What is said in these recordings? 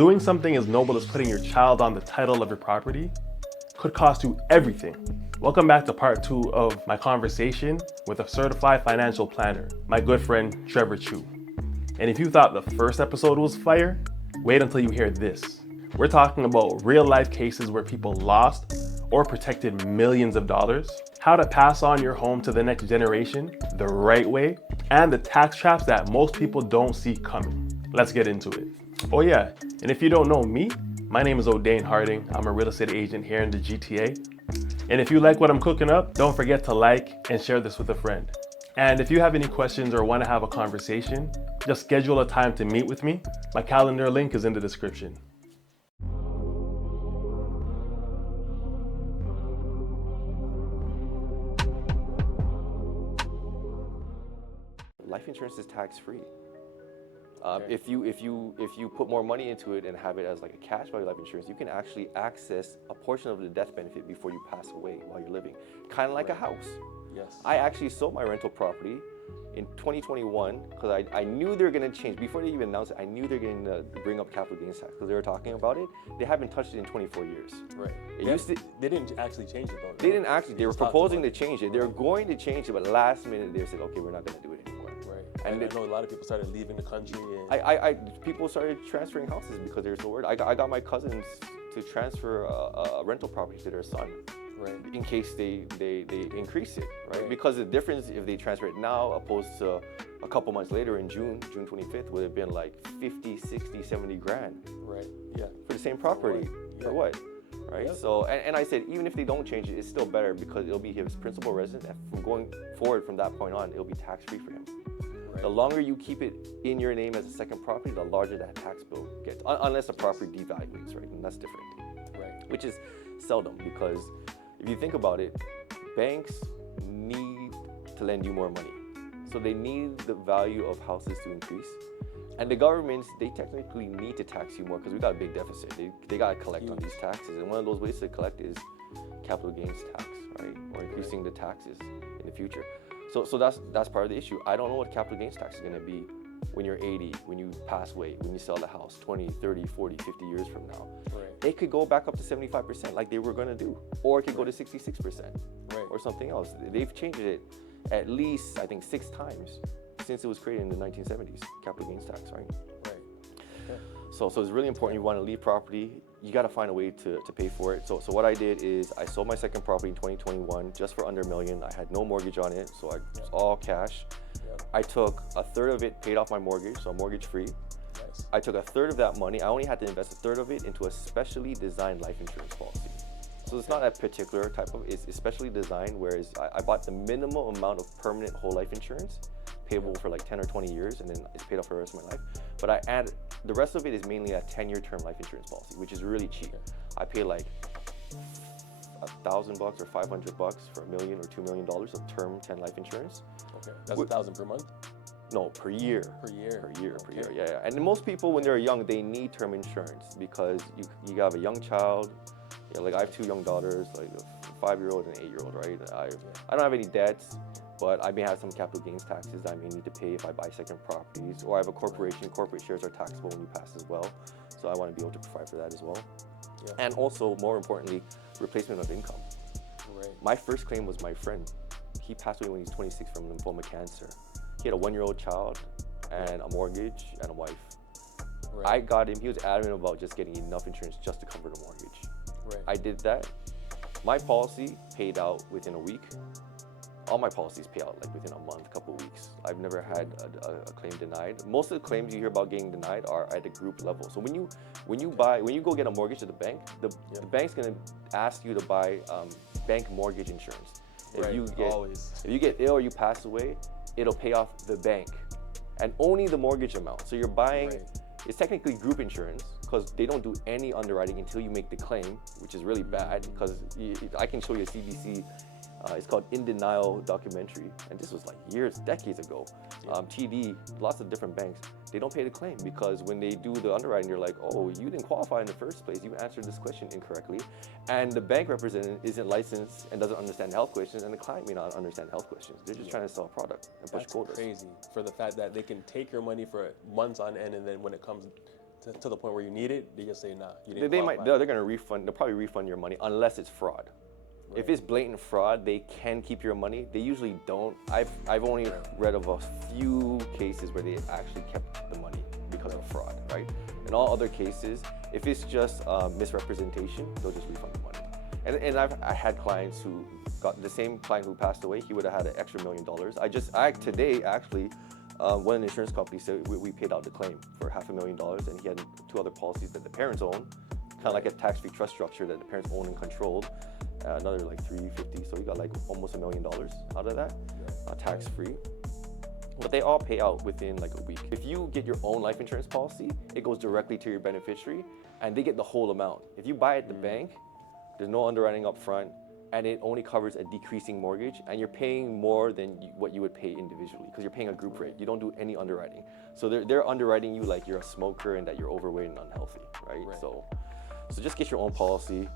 Doing something as noble as putting your child on the title of your property could cost you everything. Welcome back to part 2 of my conversation with a certified financial planner, my good friend Trevor Chiu. And if you thought the first episode was fire, wait until you hear this. We're talking about real life cases where people lost or protected millions of dollars, how to pass on your home to the next generation the right way, and the tax traps that most people don't see coming. Let's get into it. Oh yeah, and if you don't know me, my name is Odane Harding. I'm a real estate agent here in the GTA. And if you like what I'm cooking up, don't forget to like and share this with a friend. And if you have any questions or want to have a conversation, just schedule a time to meet with me. My calendar link is in the description. Life insurance is tax-free. If you put more money into it and have it as like a cash value life insurance, you can actually access a portion of the death benefit before you pass away while you're living, kind of like a house. Yes. I actually sold my rental property in 2021 because I knew they were going to change. Before they even announced it, I knew they were going to bring up capital gains tax because they were talking about it. They haven't touched it in 24 years. Right. They didn't actually change it though. They didn't actually. They were proposing to change it. They were going to change it, but last minute they said, okay, we're not going to do it anymore. Right. And I know a lot of people started leaving the country. And people started transferring houses because they were so worried. I got my cousins to transfer a rental property to their son. Right. In case they increase it, right? Because the difference if they transfer it now opposed to a couple months later in June 25th would have been like 50, 60, 70 grand. Right. Yeah. For the same property. For what? Right? Yep. So, and I said, even if they don't change it, it's still better because it'll be his principal residence. And from going forward from that point on, it'll be tax-free for him. Right. The longer you keep it in your name as a second property, the larger that tax bill gets, unless the property devalues, right? And that's different. Right. Which is seldom because if you think about it, banks need to lend you more money. So they need the value of houses to increase. And the governments, they technically need to tax you more because we got a big deficit. They got to collect on these taxes. And one of those ways to collect is capital gains tax, right? Or increasing the taxes in the future. So that's part of the issue. I don't know what capital gains tax is going to be when you're 80, when you pass away, when you sell the house 20, 30, 40, 50 years from now. Right. It could go back up to 75% like they were going to do, or it could go to 66%, or something else. They've changed it at least, I think, 6 times since it was created in the 1970s, capital gains tax, right? Right. Okay. So it's really important. You want to leave property, you got to find a way to pay for it. So what I did is I sold my second property in 2021 just for under $1 million. I had no mortgage on it, so it was all cash. I took a third of it, paid off my mortgage, so mortgage free. Nice. I took a third of that money. I only had to invest a third of it into a specially designed life insurance policy. So it's not a particular type of, it's specially designed, whereas I bought the minimum amount of permanent whole life insurance, payable for like 10 or 20 years, and then it's paid off for the rest of my life. But I add, the rest of it is mainly a 10-year term life insurance policy, which is really cheap. I pay like $1,000 or $500 for $1 million or $2 million of term 10 life insurance. Okay, that's $1,000 per month? No, per year. Per year, yeah. And most people, when they're young, they need term insurance because you have a young child. Like I have 2 young daughters, like a 5-year-old and an 8-year-old, right? I don't have any debts, but I may have some capital gains taxes I may need to pay if I buy second properties, or I have a corporation. Corporate shares are taxable when you pass as well. So I want to be able to provide for that as well. Yeah. And also, more importantly, replacement of income. Right. My first claim was my friend. He passed away when he was 26 from lymphoma cancer. He had a 1-year-old child and a mortgage and a wife. Right. I got him, he was adamant about just getting enough insurance just to cover the mortgage. Right. I did that. My policy paid out within a week. All my policies pay out like within a month, couple weeks. I've never had a claim denied. Most of the claims you hear about getting denied are at a group level. So when you go get a mortgage at the bank, the bank's gonna ask you to buy bank mortgage insurance. If you get ill or you pass away, it'll pay off the bank and only the mortgage amount. So you're buying, it's technically group insurance because they don't do any underwriting until you make the claim, which is really bad because I can show you a CBC, it's called In Denial documentary. And this was like years, decades ago. TD, lots of different banks, they don't pay the claim because when they do the underwriting, they're like, oh, you didn't qualify in the first place. You answered this question incorrectly. And the bank representative isn't licensed and doesn't understand health questions, and the client may not understand health questions. They're just trying to sell a product and push quotas. That's crazy for the fact that they can take your money for months on end, and then when it comes to the point where you need it, they just say, nah, you didn't They qualify. they're going to refund, they'll probably refund your money unless it's fraud. Right. If it's blatant fraud, they can keep your money. They usually don't. I've only read of a few cases where they actually kept the money because of fraud, right? In all other cases, if it's just misrepresentation, they'll just refund the money. And I had clients who got the same client who passed away. He would have had an extra $1 million. Today actually, one of the insurance companies said we paid out the claim for $500,000, and he had 2 other policies that the parents own, kind of like a tax-free trust structure that the parents own and controlled. Another like $350, so he got like almost $1 million out of that, tax-free. But they all pay out within like a week. If you get your own life insurance policy, it goes directly to your beneficiary, and they get the whole amount. If you buy at the bank, there's no underwriting up front, and it only covers a decreasing mortgage, and you're paying more than what you would pay individually because you're paying a group rate. You don't do any underwriting. So they're underwriting you like you're a smoker and that you're overweight and unhealthy, right? So just get your own policy.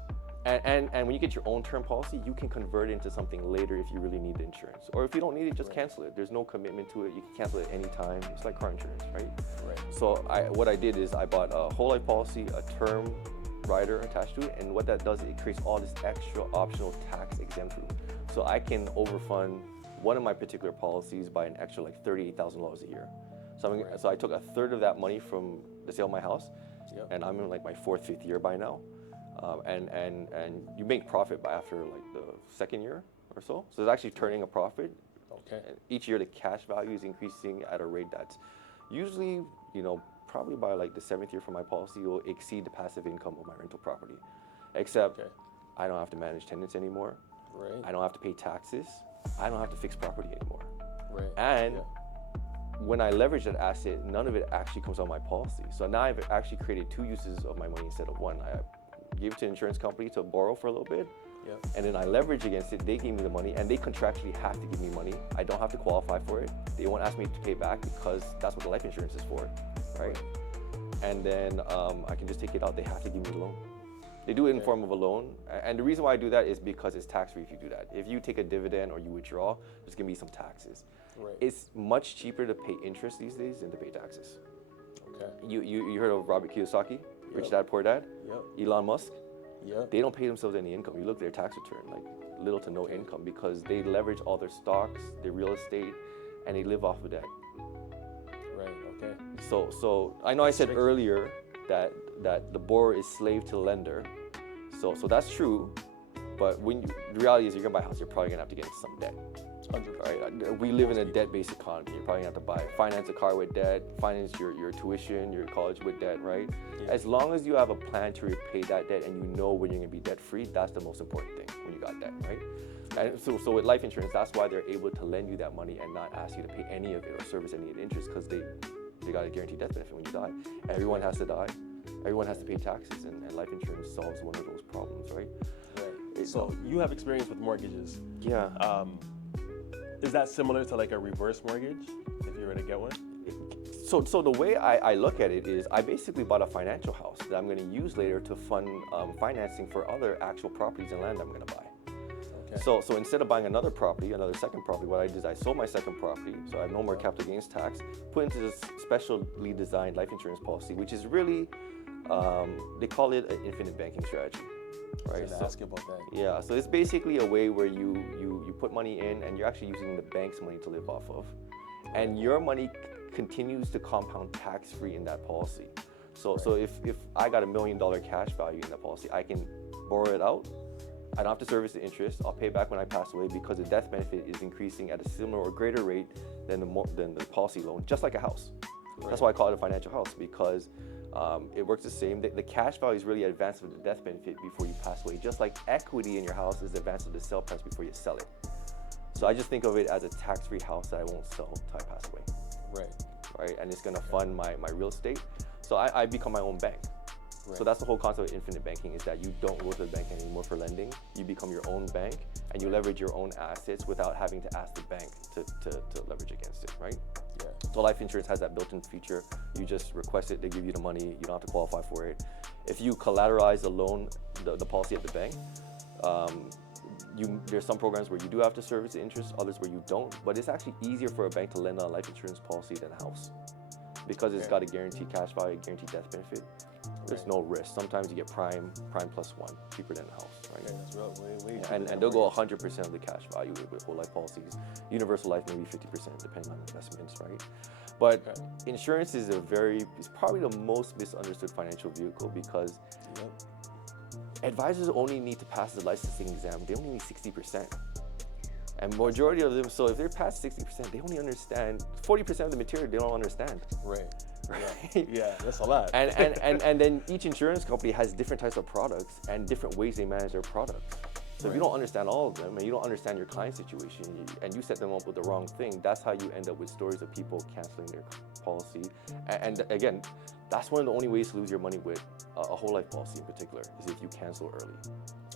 And when you get your own term policy, you can convert it into something later if you really need the insurance. Or if you don't need it, just cancel it. There's no commitment to it. You can cancel it anytime. It's like car insurance, right? So what I did is I bought a whole life policy, a term rider attached to it, and what that does, it creates all this extra optional tax exempt room. So I can overfund one of my particular policies by an extra like $38,000 a year. So I took a third of that money from the sale of my house, and I'm in like my 4th, 5th year by now. And you make profit by after like the 2nd year or so. So it's actually turning a profit. Okay. And each year the cash value is increasing at a rate that's usually, probably by like the 7th year for my policy, will exceed the passive income of my rental property. Except I don't have to manage tenants anymore. I don't have to pay taxes. I don't have to fix property anymore. And when I leverage that asset, none of it actually comes on my policy. So now I've actually created 2 uses of my money instead of one. I gave it to an insurance company to borrow for a little bit, and then I leverage against it. They gave me the money, and they contractually have to give me money. I don't have to qualify for it. They won't ask me to pay back because that's what the life insurance is for, right? And then I can just take it out. They have to give me the loan. They do it in form of a loan, and the reason why I do that is because it's tax-free if you do that. If you take a dividend or you withdraw, there's gonna be some taxes. It's much cheaper to pay interest these days than to pay taxes. You heard of Robert Kiyosaki? Rich Dad, Poor Dad? Elon Musk? They don't pay themselves any income. You look at their tax return, like little to no income, because they leverage all their stocks, their real estate, and they live off of that. So I know I said earlier that the borrower is slave to the lender. So that's true, but the reality is you're gonna buy a house, you're probably gonna have to get into some debt. Right? We live in a debt-based economy. You're probably gonna have to finance a car with debt, finance your tuition, your college with debt, right? As long as you have a plan to repay that debt and you know when you're gonna be debt-free, that's the most important thing when you got debt, right? And so with life insurance, that's why they're able to lend you that money and not ask you to pay any of it or service any of the interest, because they got a guaranteed death benefit when you die. Everyone has to die. Everyone has to pay taxes, and life insurance solves one of those problems, right? So you have experience with mortgages. Is that similar to like a reverse mortgage, if you were to get one? So the way I look at it is I basically bought a financial house that I'm going to use later to fund financing for other actual properties and land I'm going to buy. So instead of buying another second property, what I did is I sold my second property, so I have no more capital gains tax, put into this specially designed life insurance policy, which is really, they call it an infinite banking strategy. Right. So ask you about that. Yeah. So it's basically a way where you put money in and you're actually using the bank's money to live off of, and your money continues to compound tax-free in that policy. So if I got $1 million cash value in that policy, I can borrow it out. I don't have to service the interest. I'll pay back when I pass away because the death benefit is increasing at a similar or greater rate than the policy loan, just like a house. That's why I call it a financial house, because it works the same. The cash value is really advanced with the death benefit before you pass away, just like equity in your house is advanced with the sale price before you sell it. So I just think of it as a tax-free house that I won't sell until I pass away. Right, and it's gonna fund my real estate. So I become my own bank. So that's the whole concept of infinite banking, is that you don't go to the bank anymore for lending. You become your own bank, and you leverage your own assets without having to ask the bank to leverage against it, right? So life insurance has that built-in feature. You just request it, they give you the money, you don't have to qualify for it. If you collateralize the loan, the policy at the bank, there's some programs where you do have to service the interest, others where you don't, but it's actually easier for a bank to lend on a life insurance policy than a house. because it's got a guaranteed cash value, guaranteed death benefit. There's no risk. Sometimes you get prime plus one, cheaper than the house, right? Okay, that's real, way and they'll go 100% of the cash value with whole life policies. Universal life maybe 50%, depending on investments, right? But insurance is it's probably the most misunderstood financial vehicle because advisors only need to pass the licensing exam. They only need 60%. And majority of them, so if they're past 60%, they only understand 40% of the material they don't understand. Right. Yeah, that's a lot. And then each insurance company has different types of products and different ways they manage their products. So if you don't understand all of them and you don't understand your client situation and you set them up with the wrong thing, that's how you end up with stories of people canceling their policy. And again, that's one of the only ways to lose your money with a whole life policy in particular, is if you cancel early.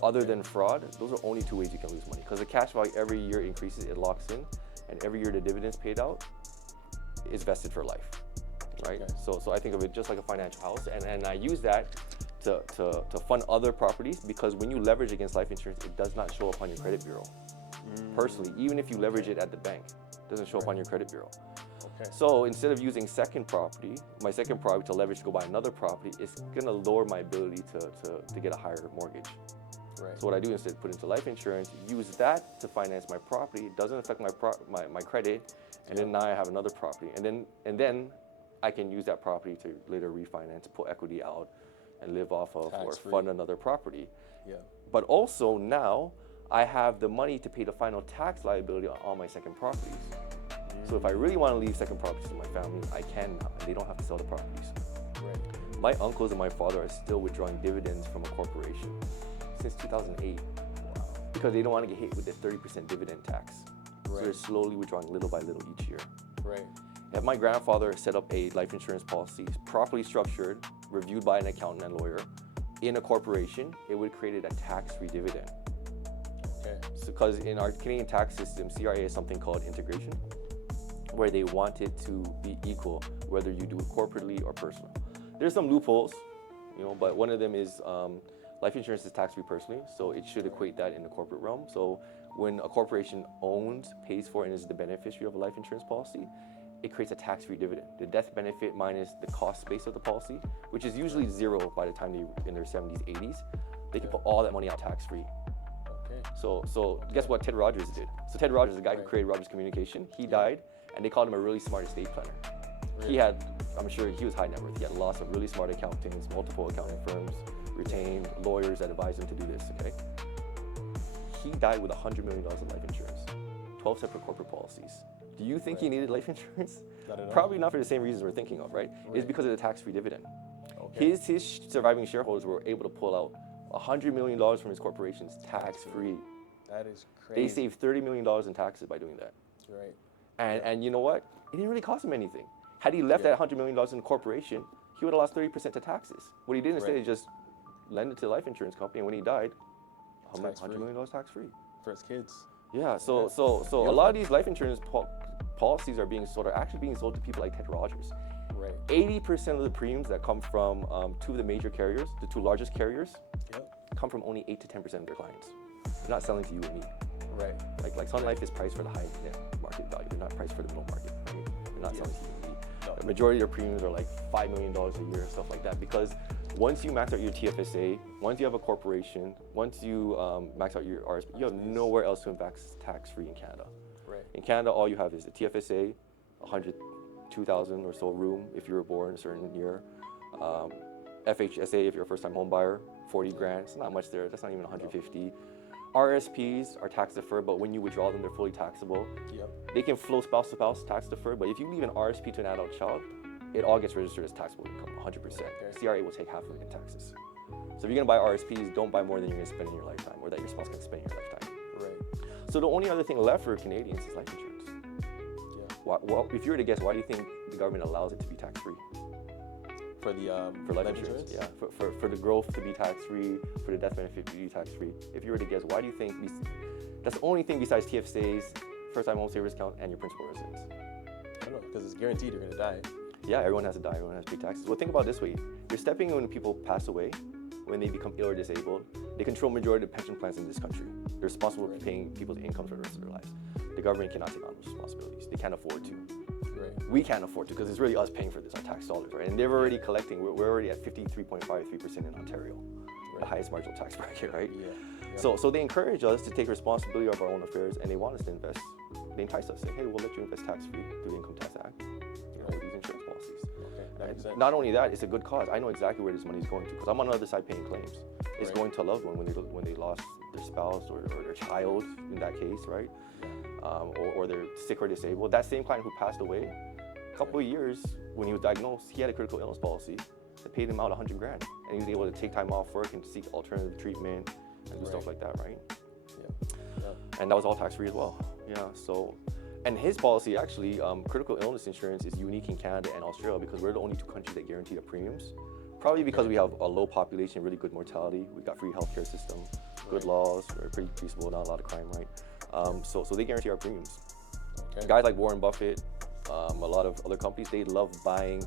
Other than fraud, those are only two ways you can lose money, because the cash value every year increases, it locks in, and every year the dividends paid out is vested for life, right? So I think of it just like a financial house, and I use that to fund other properties, because when you leverage against life insurance, it does not show up on your credit bureau. Personally, even if you leverage it at the bank, it doesn't show up on your credit bureau. So instead of using my second property to leverage to go buy another property, it's gonna lower my ability to get a higher mortgage. So what I do instead, put into life insurance, use that to finance my property. It doesn't affect my credit, and then now I have another property, and then I can use that property to later refinance, pull equity out, and live off of or fund another property. But also now I have the money to pay the final tax liability on all my second properties. So if I really want to leave second properties to my family, I can now, and they don't have to sell the properties. My uncles and my father are still withdrawing dividends from a corporation since 2008, because they don't want to get hit with the 30% dividend tax. So they're slowly withdrawing little by little each year. If my grandfather set up a life insurance policy, properly structured, reviewed by an accountant and lawyer, in a corporation, it would create a tax-free dividend. So because in our Canadian tax system, CRA has something called integration, where they want it to be equal, whether you do it corporately or personally. There's some loopholes, but one of them is life insurance is tax-free personally, so it should equate that in the corporate realm. So when a corporation owns, pays for, and is the beneficiary of a life insurance policy, it creates a tax-free dividend. The death benefit minus the cost base of the policy, which is usually zero by the time they're in their 70s, 80s, they can put all that money out tax-free. So guess what Ted Rogers did? So Ted Rogers, the guy who created Rogers Communication, he died, and they called him a really smart estate planner. He had, I'm sure he was high net worth. He had lots of really smart accountants, multiple accounting firms, retained lawyers that advised him to do this, He died with $100 million of life insurance, 12 separate corporate policies. Do you think he needed life insurance? Probably not for the same reasons we're thinking of, right? It's because of the tax-free dividend. His surviving shareholders were able to pull out $100 million from his corporations tax-free. That is crazy. They saved $30 million in taxes by doing that. And you know what? It didn't really cost him anything. Had he left that $100 million in the corporation, he would have lost 30% to taxes. What he did instead is just lend it to the life insurance company, and when he died, $100 million tax-free. For his kids. Yeah, so a lot of these life insurance policies are actually being sold to people like Ted Rogers. 80% of the premiums that come from two of the major carriers, the two largest carriers, come from only 8 to 10% of their clients. They're not selling to you and me. Like Sun Life is priced for the high net market value. They're not priced for the middle market. They're not selling to you and me. The majority of their premiums are like $5 million a year, stuff like that, because once you max out your TFSA, once you have a corporation, once you max out your RSP, you have nowhere else to invest tax-free in Canada. In Canada, all you have is the TFSA, 102,000 or so room if you were born a certain year. FHSA if you're a first-time home buyer, 40 grand. It's not much there. That's not even 150. RSPs are tax deferred, but when you withdraw them, they're fully taxable. They can flow spouse to spouse, tax deferred, but if you leave an RSP to an adult child, it all gets registered as taxable income, 100%. CRA will take half of it in taxes. So if you're gonna buy RSPs, don't buy more than you're gonna spend in your lifetime, or that your spouse can spend in your lifetime. So the only other thing left for Canadians is life insurance. Well, if you were to guess, why do you think the government allows it to be tax-free? For life insurance? Yeah, for the growth to be tax-free, for the death benefit to be tax-free. If you were to guess, why do you think that's the only thing besides TFSAs, first-time home savers account, and your principal residence? I don't know, because it's guaranteed you're gonna die. Yeah, everyone has to die, everyone has to pay taxes. Well, think about it this way. You're stepping in when people pass away, when they become ill or disabled. They control majority of the pension plans in this country. They're responsible for paying people's incomes for the rest of their lives. The government cannot take on those responsibilities. They can't afford to. Right. We can't afford to because it's really us paying for this, our tax dollars, right? And they're already collecting. We're already at 53.53% in Ontario, the highest marginal tax bracket, right? Yeah. So they encourage us to take responsibility of our own affairs, and they want us to invest. They entice us, saying, "Hey, we'll let you invest tax-free through the Income Tax Act, with these insurance policies." Okay, that makes sense. Not only that, it's a good cause. I know exactly where this money is going to because I'm on the other side paying claims. It's going to a loved one when they lost their spouse or their child in that case, right? Or they're sick or disabled. That same client who passed away, a couple of years when he was diagnosed, he had a critical illness policy that paid him out $100,000, and he was able to take time off work and seek alternative treatment and do stuff like that, right? Yeah. And that was all tax-free as well. Yeah. So, and his policy actually, critical illness insurance is unique in Canada and Australia because we're the only two countries that guarantee the premiums. Probably because we have a low population, really good mortality. We got free healthcare system, good laws, we're pretty peaceable, not a lot of crime, right? So they guarantee our premiums. Okay. Guys like Warren Buffett, a lot of other companies, they love buying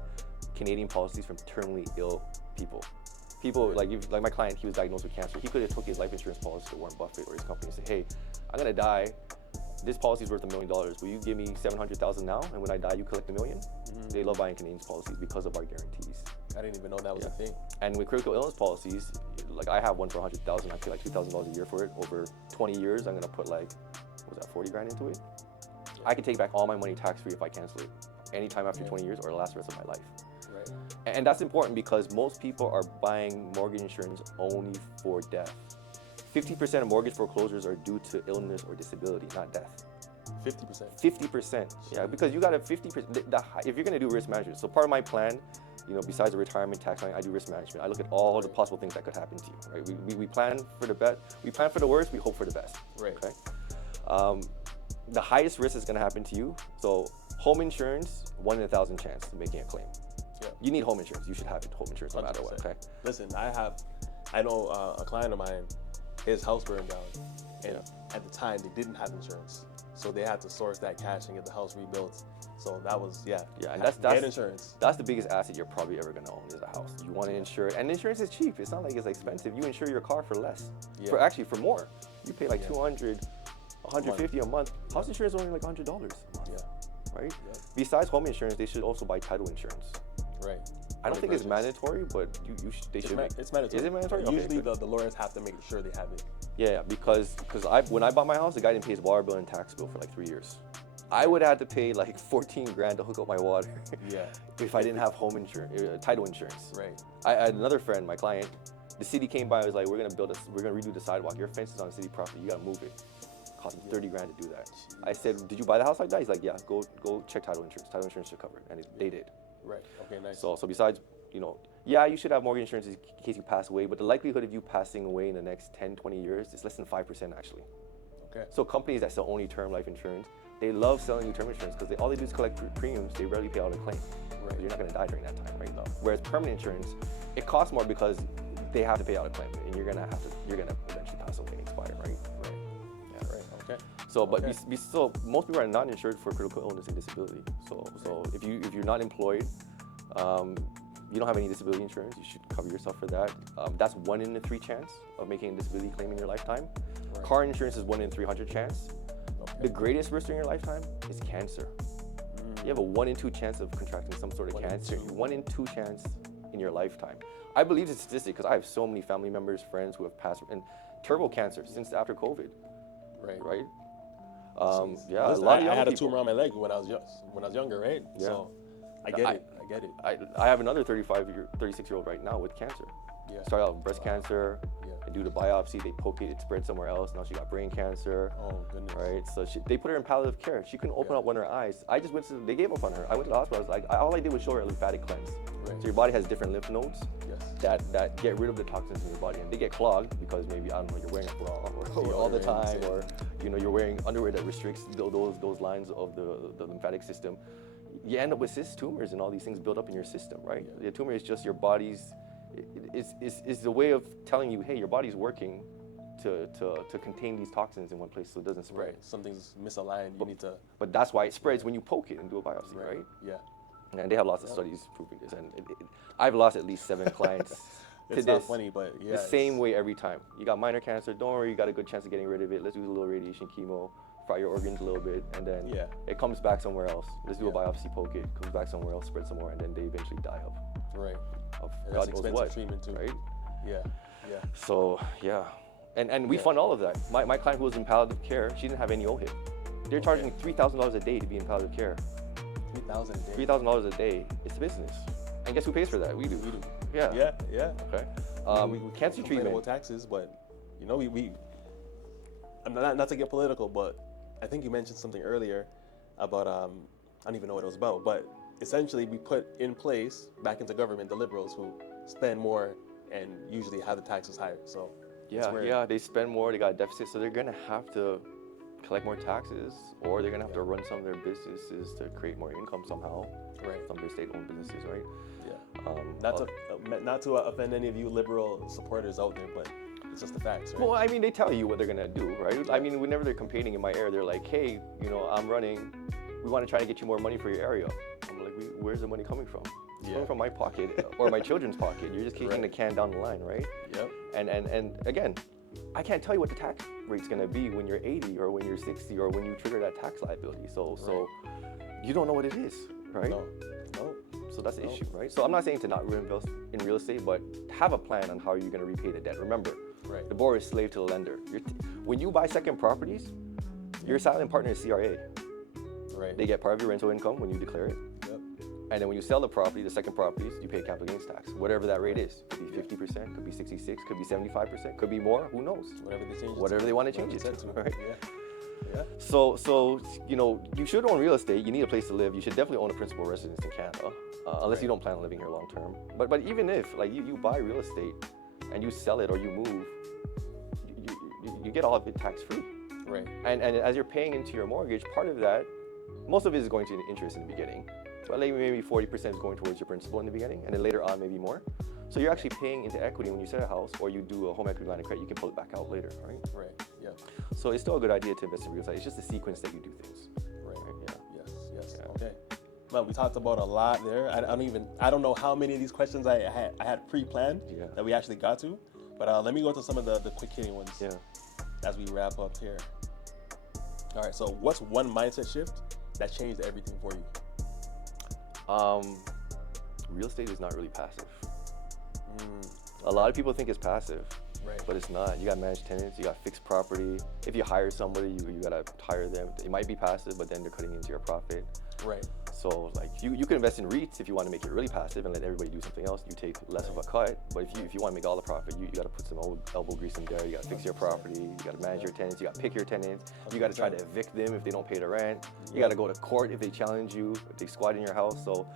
Canadian policies from terminally ill people. People like my client, he was diagnosed with cancer. He could have took his life insurance policy to Warren Buffett or his company and said, "Hey, I'm gonna die. This policy is worth $1 million. Will you give me $700,000 now? And when I die, you collect $1 million?" They love buying Canadian policies because of our guarantees. I didn't even know that was a thing. And with critical illness policies, like I have one for $100,000. I pay like $2,000 a year for it. Over 20 years, I'm gonna put like, what was that, $40,000 into it? I can take back all my money tax-free if I cancel it anytime after 20 years or the last rest of my life. Right. And that's important because most people are buying mortgage insurance only for death. 50% of mortgage foreclosures are due to illness or disability, not death. 50%. 50%. Yeah, because you got a 50%. If you're gonna do risk management, so part of my plan, besides the retirement tax planning, I do risk management. I look at all the possible things that could happen to you. Right? We plan for the best. We plan for the worst. We hope for the best. Right. Okay. The highest risk is gonna happen to you. So home insurance, 1 in 1,000 chance of making a claim. Yeah. You need home insurance. You should have home insurance no matter what. Okay. Listen, I know a client of mine, his house burned down, and at the time they didn't have insurance, so they had to source that cash and get the house rebuilt. So that was and get insurance. That's the biggest asset you're probably ever gonna own is a house. You want to insure it, and insurance is cheap. It's not like it's expensive. You insure your car for less, for more. You pay like $200, $150 a month. House insurance is only like $100 a month. Right. Yeah. Besides home insurance, they should also buy title insurance. Right. I don't think it's mandatory, but they should. It's mandatory. Is it mandatory? Usually okay, the lawyers have to make sure they have it. Yeah, because when I bought my house, the guy didn't pay his water bill and tax bill for like 3 years. I would have to pay like $14,000 to hook up my water. If I didn't have home insurance, title insurance. Right. I had another friend, my client. The city came by and was like, we're gonna redo the sidewalk. Your fence is on city property. You gotta move it. Cost me $30,000 to do that. Jeez. I said, did you buy the house like that? He's like, yeah. Go check title insurance. Title insurance should cover it, and they did. Right. Okay. Nice. So besides, you should have mortgage insurance in case you pass away, but the likelihood of you passing away in the next 10, 20 years is less than 5% actually. Okay. So companies that sell only term life insurance, they love selling you term insurance because all they do is collect premiums. They rarely pay out a claim. Right. You're not going to die during that time, right? No. Whereas permanent insurance, it costs more because they have to pay out a claim, and you're gonna eventually pass away and expire, right? Right. Yeah. Right. Okay. So, but so most people are not insured for critical illness and disability. So if you're not employed, you don't have any disability insurance, you should cover yourself for that. That's 1 in 3 chance of making a disability claim in your lifetime. Right. Car insurance is 1 in 300 chance. Okay. The greatest risk in your lifetime is cancer. You have a 1 in 2 chance of contracting some sort of cancer. 1 in 2 chance in your lifetime. I believe it's a statistic because I have so many family members, friends who have passed and turbo cancer since after COVID. Right. Yeah. Listen, I had a tumor on my leg when I was younger, right? Yeah. So I get it. I have another 36-year-old right now with cancer. Yeah. Started out with breast cancer. They do the biopsy, they poke it, it spread somewhere else. Now she got brain cancer. Oh goodness. Right. So they put her in palliative care. She couldn't open up one of her eyes. They gave up on her. I went to the hospital. All I did was show her a lymphatic cleanse. Right. So your body has different lymph nodes. Yes. That get rid of the toxins in your body, and they get clogged because maybe you're wearing a bra or all the time, or you're wearing underwear that restricts those lines of the lymphatic system. You end up with cyst tumors and all these things build up in your system, right? The tumor is just your body's, is the way of telling you, hey, your body's working to contain these toxins in one place so it doesn't spread. Right. Something's misaligned. You need to. But that's why it spreads when you poke it and do a biopsy, right? Yeah. And they have lots of studies proving this, and I've lost at least 7 clients. It's not funny, but yeah. The same way every time. You got minor cancer, don't worry, you got a good chance of getting rid of it. Let's do a little radiation chemo. fry your organs a little bit, and then it comes back somewhere else. Let's do a biopsy, poke it, comes back somewhere else, spread some more, and then they eventually die of. Right. Of and God that's knows expensive what, treatment too. right? Yeah. So and we fund all of that. My client who was in palliative care, she didn't have any OHIP. They're charging $3,000 a day to be in palliative care. $3,000 a day. $3,000 a day. It's a business. And guess who pays for that? We do. Yeah. Okay. We Cancer treatment. About taxes, but you know, I'm not to get political, but I think you mentioned something earlier about I don't even know what it was about, but essentially we put in place back into government the liberals who spend more and usually have the taxes higher. So they spend more. They got a deficit, so they're gonna have to collect more taxes, or they're gonna have to run some of their businesses to create more income somehow. Right. Some of their state-owned businesses, right? Yeah. Not to offend any of you liberal supporters out there, but it's just the facts, right? Well, I mean, they tell you what they're gonna do, right? I mean, whenever they're campaigning in my area, they're like, hey, you know, I'm running. We want to try to get you more money for your area. I'm like, where's the money coming from? It's coming from my pocket or my children's pocket. You're just kicking the can down the line, right? Yep. And again, I can't tell you what the tax rate's gonna be when you're 80 or when you're 60 or when you trigger that tax liability. So you don't know what it is, right? No. So that's the issue, right? So I'm not saying to not invest in real estate, but have a plan on how you're gonna repay the debt. Remember, the borrower is slave to the lender. When you buy second properties, your silent partner is CRA. Right. They get part of your rental income when you declare it. Yep. And then when you sell the property, the second properties, you pay capital gains tax, whatever that rate is. Could be 50%, could be 66, could be 75%, could be more, who knows? Whatever they want to change it to, right? Yeah. So you know, you should own real estate. You need a place to live. You should definitely own a principal residence in Canada, unless you don't plan on living here long term. But even if like you buy real estate and you sell it or you move, you get all of it tax free. Right. And as you're paying into your mortgage, part of that, most of it is going to interest in the beginning. But maybe 40% is going towards your principal in the beginning, and then later on maybe more. So you're actually paying into equity when you sell a house or you do a home equity line of credit. You can pull it back out later, right? Right. Yeah. So it's still a good idea to invest in real estate. It's just the sequence that you do things. Right. Yeah. Yes. Yeah. Okay. Well, we talked about a lot there. I don't know how many of these questions I had pre-planned that we actually got to, but let me go to some of the quick hitting ones as we wrap up here. All right. So what's one mindset shift that changed everything for you? Real estate is not really passive. A lot of people think it's passive, but it's not. You got managed tenants, you got fixed property. If you hire somebody, you gotta hire them. It might be passive, but then they're cutting into your profit. Right. So like you can invest in REITs if you want to make it really passive and let everybody do something else. You take less of a cut. But if you want to make all the profit, you got to put some elbow grease in there. You got to fix your property. You got to manage your tenants. You got to pick your tenants. You got to try to evict them if they don't pay the rent. You got to go to court if they challenge you, if they squat in your house. So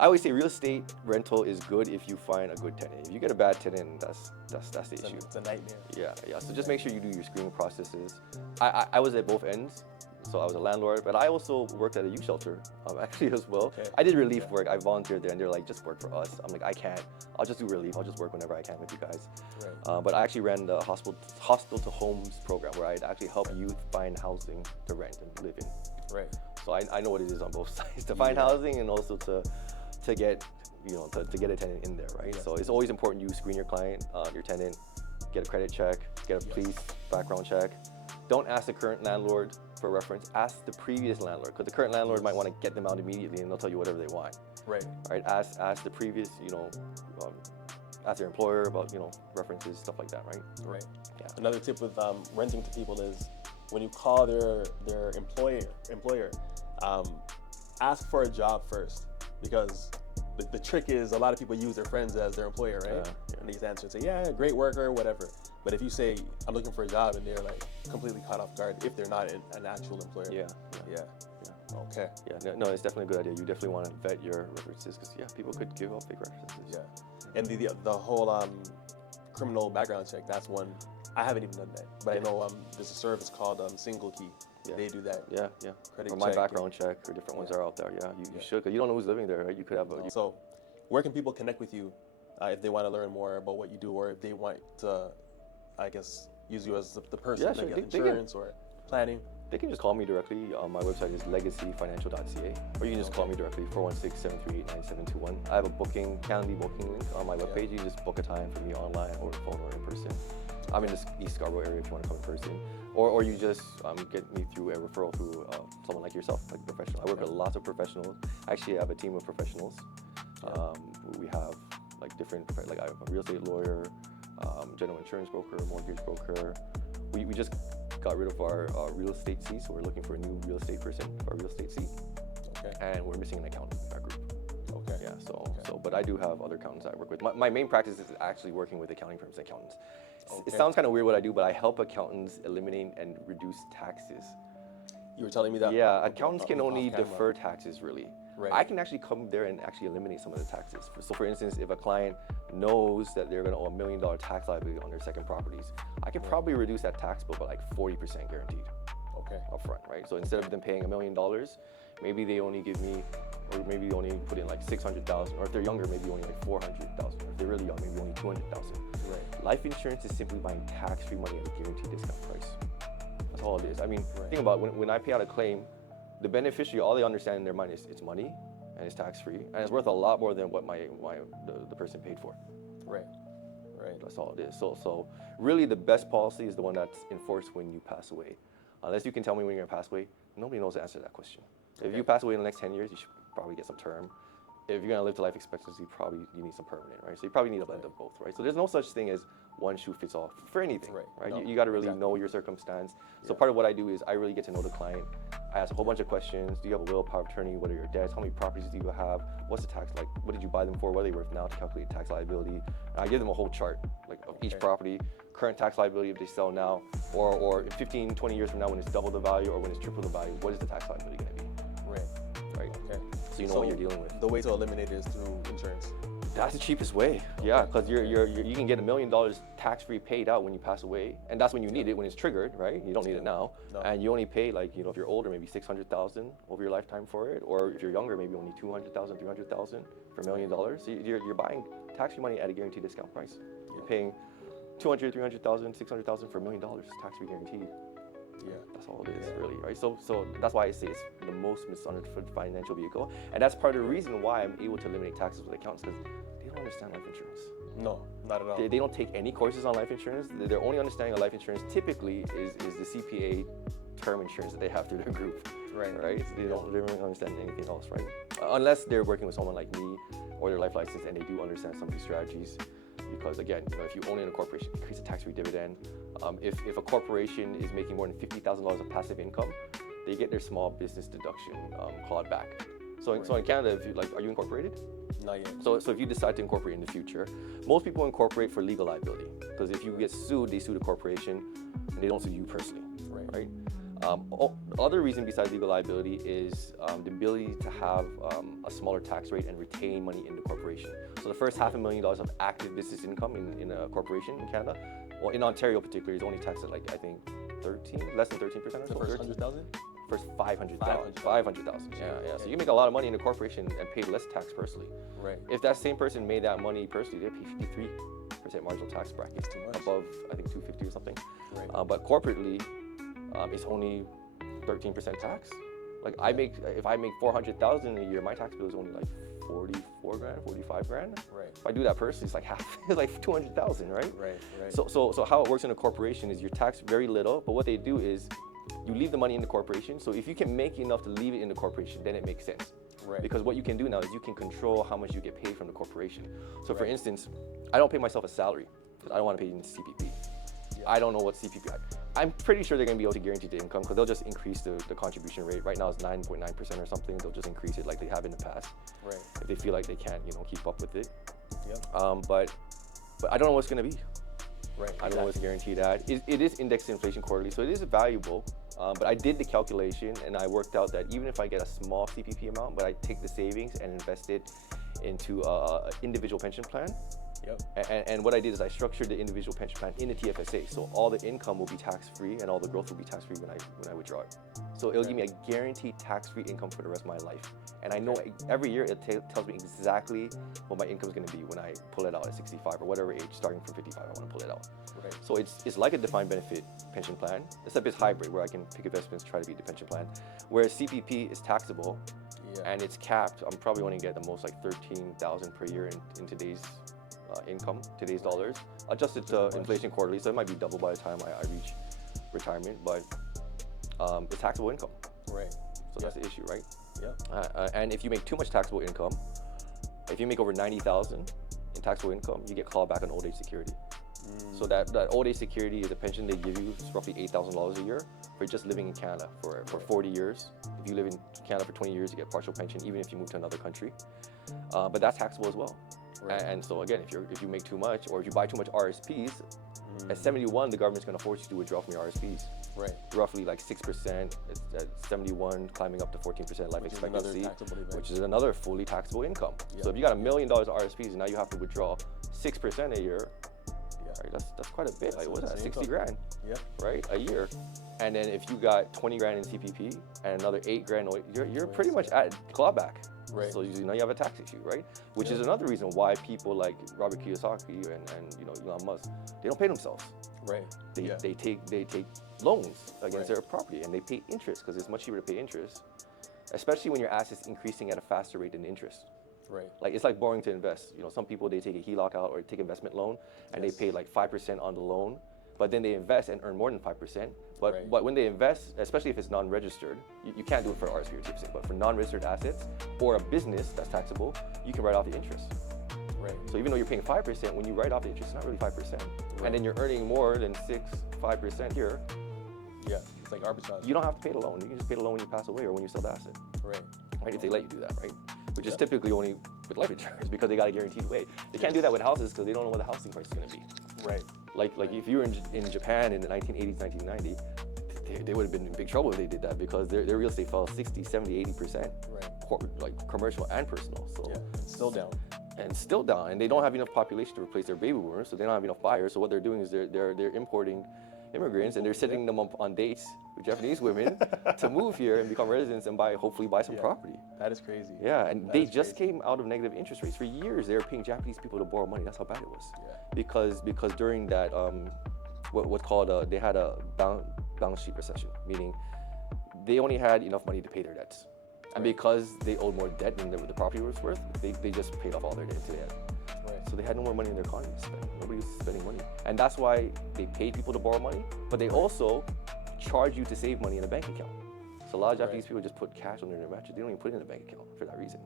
I always say real estate rental is good if you find a good tenant. If you get a bad tenant, that's the issue. It's a nightmare. Yeah. So just make sure you do your screening processes. I was at both ends. So I was a landlord, but I also worked at a youth shelter actually as well. Okay. I did relief work. I volunteered there, and they're like, just work for us. I'm like, I can't. I'll just do relief. I'll just work whenever I can with you guys. Right. But I actually ran the hostel to homes program where I'd actually help youth find housing to rent and live in. Right. So I know what it is on both sides to find housing and also to get to get a tenant in there, right? So it's always important you screen your client, your tenant, get a credit check, get a police background check. Don't ask the current landlord for reference. Ask the previous landlord, because the current landlord might want to get them out immediately, and they'll tell you whatever they want. Right. Ask the previous, ask their employer about references, stuff like that, right? Right. Yeah. Another tip with renting to people is when you call their employer, ask for a job first, because the trick is a lot of people use their friends as their employer, right? Yeah. And they answer and say, yeah, great worker, whatever. But if you say, I'm looking for a job, and they're like completely caught off guard if they're not an actual employer. Yeah. Okay. Yeah, no, it's definitely a good idea. You definitely want to vet your references, because people could give out fake references. Yeah. And the whole criminal background check, that's one, I haven't even done that. But I know there's a service called Single Key. Yeah. They do that. Yeah. Or my background check, or different ones are out there. Yeah, you should, because you don't know who's living there, right? You could have a... So where can people connect with you if they want to learn more about what you do, or if they want to, I guess, use you as the person that gets insurance or planning? They can just call me directly. My website is legacyfinancial.ca, or you can just call me directly, 416-738-9721. I have a Calendly booking link on my webpage. You just book a time for me online, or phone, or in person. I'm in the East Scarborough area if you want to come in person. Or you just get me through a referral through someone like yourself, like a professional. I work with lots of professionals. Actually, I have a team of professionals. We have like different, like I have a real estate lawyer, general insurance broker, mortgage broker. We just got rid of our real estate seat, so we're looking for a new real estate person for our real estate seat. Okay. And we're missing an accountant in our group. Okay. Yeah. But I do have other accountants I work with. My main practice is actually working with accounting firms and accountants. Okay. It sounds kind of weird what I do, but I help accountants eliminate and reduce taxes. You were telling me that? Yeah, accountants can only defer taxes, really. Right. I can actually come there and actually eliminate some of the taxes. So for instance, if a client knows that they're going to owe $1 million tax liability on their second properties, I can probably reduce that tax bill by like 40% guaranteed. Okay. Upfront, right? So instead of them paying $1 million, maybe they only give me, or maybe they only put in like 600,000, or if they're younger, maybe only like 400,000. If they're really young, maybe only 200,000. Right. Life insurance is simply buying tax-free money at a guaranteed discount price. That's all it is. I mean, think about it. When I pay out a claim, the beneficiary, all they understand in their mind is it's money and it's tax-free, and it's worth a lot more than what the person paid for. Right. Right. That's all it is. So really, the best policy is the one that's enforced when you pass away. Unless you can tell me when you're gonna pass away, nobody knows the answer to that question. Okay. If you pass away in the next 10 years, you should probably get some term. If you're gonna live to life expectancy, probably you need some permanent, right? So you probably need a blend of both, right? So there's no such thing as one shoe fits all for anything, right? No, you got to really know your circumstance. So part of what I do is I really get to know the client. I ask a whole bunch of questions. Do you have a will, power of attorney? What are your debts? How many properties do you have? What's the tax like? What did you buy them for? What are they worth now to calculate tax liability? And I give them a whole chart like of each property, current tax liability if they sell now, or 15, 20 years from now when it's double the value or when it's triple the value, what is the tax liability going to be? Right. Okay. So you know what you're dealing with. The way to eliminate it is through insurance. That's the cheapest way. Yeah, because you can get $1 million tax-free paid out when you pass away, and that's when you need it, when it's triggered, right? You don't need it now, and you only pay like, if you're older, maybe $600,000 over your lifetime for it, or if you're younger, maybe only $200,000, $300,000 for $1 million. So you're buying tax-free money at a guaranteed discount price. You're paying $200,000, $300,000, $600,000 for $1 million tax-free guaranteed. Yeah, that's all it is, really, right? So that's why I say it's the most misunderstood financial vehicle, and that's part of the reason why I'm able to eliminate taxes with accountants, because they don't understand life insurance. No, not at all. They don't take any courses on life insurance. Their only understanding of life insurance typically is the CPA term insurance that they have through their group, right? So they don't really understand anything else, right? Unless they're working with someone like me or their life license and they do understand some of these strategies. Because again, if you own in a corporation, increase the tax-free dividend. If a corporation is making more than $50,000 of passive income, they get their small business deduction clawed back. So in Canada, if you are you incorporated? Not yet. So if you decide to incorporate in the future, most people incorporate for legal liability, because if you get sued, they sue the corporation, and they don't sue you personally, right? Other reason besides legal liability is the ability to have a smaller tax rate and retain money in the corporation. So the first $500,000 of active business income in a corporation in Canada, well, in Ontario particularly, is only taxed at less than 13% or so. The first 100,000? First 500,000. 500,000. Yeah. So you make a lot of money in a corporation and pay less tax personally. Right. If that same person made that money personally, they pay 53% marginal tax bracket, above I think 250 or something. Right. But corporately, it's only 13% tax. Like if I make 400,000 a year, my tax bill is only like 44 grand, 45 grand. Right. If I do that personally, it's like half, it's like 200,000, right? Right. So how it works in a corporation is you're taxed very little, but what they do is you leave the money in the corporation. So if you can make enough to leave it in the corporation, then it makes sense. Right. Because what you can do now is you can control how much you get paid from the corporation. So for instance, I don't pay myself a salary because I don't want to pay in CPP. Yeah. I don't know what CPP. I'm pretty sure they're going to be able to guarantee the income because they'll just increase the contribution rate. Right now it's 9.9% or something. They'll just increase it like they have in the past. Right. If they feel like they can't, keep up with it. Yep. But I don't know what's going to be. Right. I don't know what's guaranteed at. It is indexed to inflation quarterly, so it is valuable. But I did the calculation and I worked out that even if I get a small CPP amount, but I take the savings and invest it into an individual pension plan. Yep. And what I did is I structured the individual pension plan in the TFSA, so all the income will be tax-free and all the growth will be tax-free when I withdraw it. So it'll give me a guaranteed tax-free income for the rest of my life. And I know every year it tells me exactly what my income is going to be when I pull it out at 65 or whatever age, starting from 55, I want to pull it out. Right. So it's like a defined benefit pension plan, except it's hybrid where I can pick investments, try to beat the pension plan. Whereas CPP is taxable and it's capped. I'm probably only get the most like $13,000 per year in today's income, today's dollars, adjusted to inflation quarterly, so it might be double by the time I reach retirement, but it's taxable income. Right. So that's the issue, right? Yeah. And if you make too much taxable income, if you make over 90,000 in taxable income, you get clawed back on old age security. So that old age security is a pension they give you. It's roughly $8,000 a year for just living in Canada for 40 years. If you live in Canada for 20 years, you get partial pension, even if you move to another country. But that's taxable as well. Right. And so again, if you make too much, or if you buy too much RSPs, at 71, the government's going to force you to withdraw from your RSPs. Right. Roughly like 6%. It's at 71, climbing up to 14% life expectancy, which is another fully taxable income. So if you got $1 million RSPs and now you have to withdraw 6% a year, right, that's quite a bit. Like, what's that? 60 grand, right, a year. And then if you got 20 grand in CPP and another 8 grand, you're pretty much at clawback. Right. So you have a tax issue, right? Which is another reason why people like Robert Kiyosaki and Elon Musk, they don't pay themselves. Right. They take loans against their property, and they pay interest because it's much cheaper to pay interest, especially when your assets increasing at a faster rate than interest. Right. Like, it's like borrowing to invest. Some people, they take a HELOC out or take investment loan, and they pay like 5% on the loan, but then they invest and earn more than 5%. But when they invest, especially if it's non-registered, you can't do it for RSP or TIPS, but for non-registered assets or a business that's taxable, you can write off the interest. Right. So even though you're paying 5%, when you write off the interest, it's not really 5%. Right. And then you're earning more than 5% here. Yeah, it's like arbitrage. You don't have to pay the loan. You can just pay the loan when you pass away or when you sell the asset. Right. If they let you do that, right? Which is typically only with life insurance because they got a guaranteed way. They can't do that with houses because they don't know what the housing price is going to be. Right. Like if you were in Japan in the 1980s, 1990, they would have been in big trouble if they did that because their real estate fell 60, 70, 80%. Right. Like commercial and personal. So still down. And still down. And they don't have enough population to replace their baby boomers, so they don't have enough buyers. So what they're doing is they're importing immigrants, and they're setting them up on dates with Japanese women to move here and become residents and hopefully buy some property. That is crazy. Yeah, and they just came out of negative interest rates. For years, they were paying Japanese people to borrow money. That's how bad it was. Yeah. Because during that, they had a balance sheet recession, meaning they only had enough money to pay their debts. And because they owed more debt than the property was worth, they just paid off all their debt into debt. Right. So they had no more money in their economy to spend. Nobody was spending money. And that's why they pay people to borrow money, but they also charge you to save money in a bank account. So a lot of Japanese people just put cash under their mattress. They don't even put it in a bank account for that reason.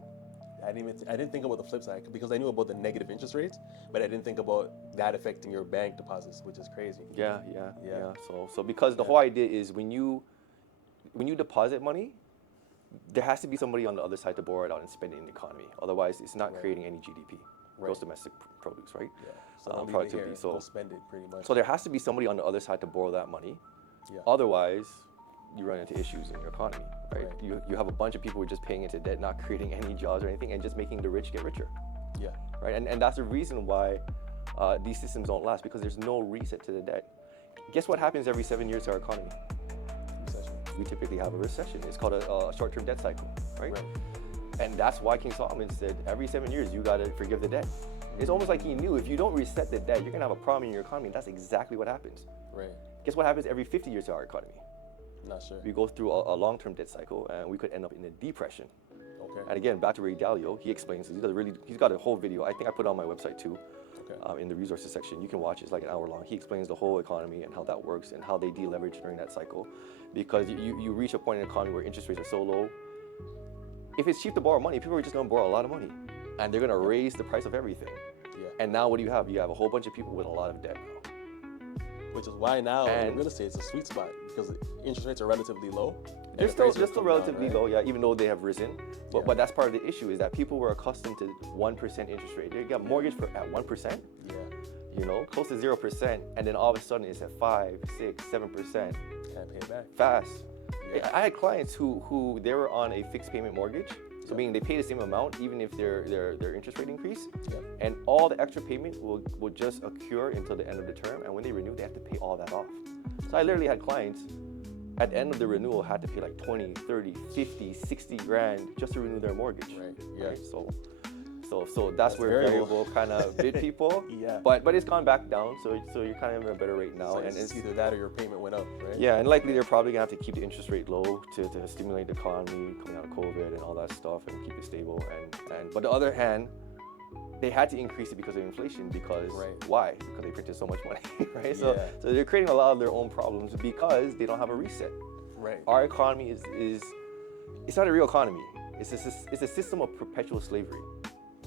I didn't think about the flip side because I knew about the negative interest rates, but I didn't think about that affecting your bank deposits, which is crazy. Yeah. So because the whole idea is when you deposit money, there has to be somebody on the other side to borrow it out and spend it in the economy. Otherwise, it's not creating any GDP, gross domestic produce, right? Yeah. So productivity. So spend it pretty much. So there has to be somebody on the other side to borrow that money. Yeah. Otherwise, you run into issues in your economy, right? You have a bunch of people who are just paying into debt, not creating any jobs or anything, and just making the rich get richer. Yeah. Right. And that's the reason why these systems don't last, because there's no reset to the debt. Guess what happens every 7 years to our economy? We typically have a recession. It's called a short-term debt cycle, right? And that's why King Solomon said every 7 years you gotta forgive the debt. It's almost like he knew if you don't reset the debt, you're gonna have a problem in your economy. And that's exactly what happens. Right. Guess what happens every 50 years to our economy? Not sure. We go through a long-term debt cycle, and we could end up in a depression. Okay. And again, back to Ray Dalio, he explains. He's got a whole video. I think I put it on my website too. Okay. In the resources section, you can watch it. It's like an hour long. He explains the whole economy and how that works and how they deleverage during that cycle. Because you reach a point in the economy where interest rates are so low. If it's cheap to borrow money, people are just going to borrow a lot of money, and they're going to raise the price of everything. Yeah. And now what do you have? You have a whole bunch of people with a lot of debt now. Which is why now in real estate it's a sweet spot, because interest rates are relatively low. They're still relatively low, yeah, even though they have risen. But that's part of the issue, is that people were accustomed to 1% interest rate. They got mortgage at 1%. Yeah. Close to 0%, and then all of a sudden it's at 5, 6, 7%. Can't pay it back fast. Yeah. I had clients who they were on a fixed payment mortgage, so meaning they pay the same amount even if their interest rate increase, and all the extra payment will just occur until the end of the term, and when they renew, they have to pay all that off. So I literally had clients at the end of the renewal had to pay like 20, 30, 50, 60 grand just to renew their mortgage. Right. Yeah. Right? So that's where variable kind of bit people. Yeah. But it's gone back down, so you're kind of in a better rate now. So and it's either that or your payment went up, right? Yeah, and likely they're probably gonna have to keep the interest rate low to stimulate the economy coming out of COVID and all that stuff and keep it stable. But the other hand, they had to increase it because of inflation. Because Right. why? Because they printed so much money, right? Yeah. So they're creating a lot of their own problems because they don't have a reset. Right. Our economy is it's not a real economy. It's a system of perpetual slavery,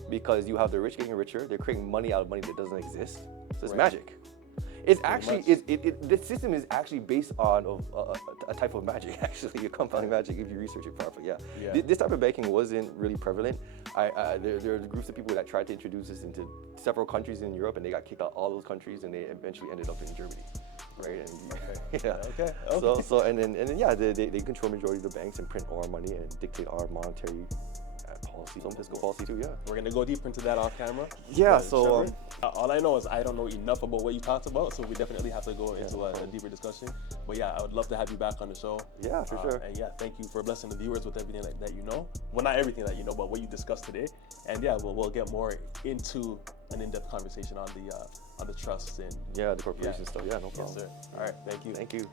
because you have the rich getting richer. They're creating money out of money that doesn't exist. So it's Right. magic. It's actually the system is actually based on a type of magic. Actually, a compounding magic if you research it properly. Yeah. Yeah. This type of banking wasn't really prevalent. There are groups of people that tried to introduce this into several countries in Europe, and they got kicked out all those countries, and they eventually ended up in Germany. Right. And yeah. Okay. So and then yeah, they control majority of the banks and print our money and dictate our monetary policy, some fiscal policy too. Yeah. We're gonna go deeper into that off camera. Yeah. But So Trevor, all I know is I don't know enough about what you talked about, so we definitely have to go into a deeper discussion. But yeah, I would love to have you back on the show. yeah, for sure. And yeah, thank you for blessing the viewers with everything that you know. Well, not everything that you know, but what you discussed today. And yeah, we'll get more into an in-depth conversation on the trusts and Yeah, the corporation stuff. Yeah, no problem. yes, sir. All right, thank you. Thank you.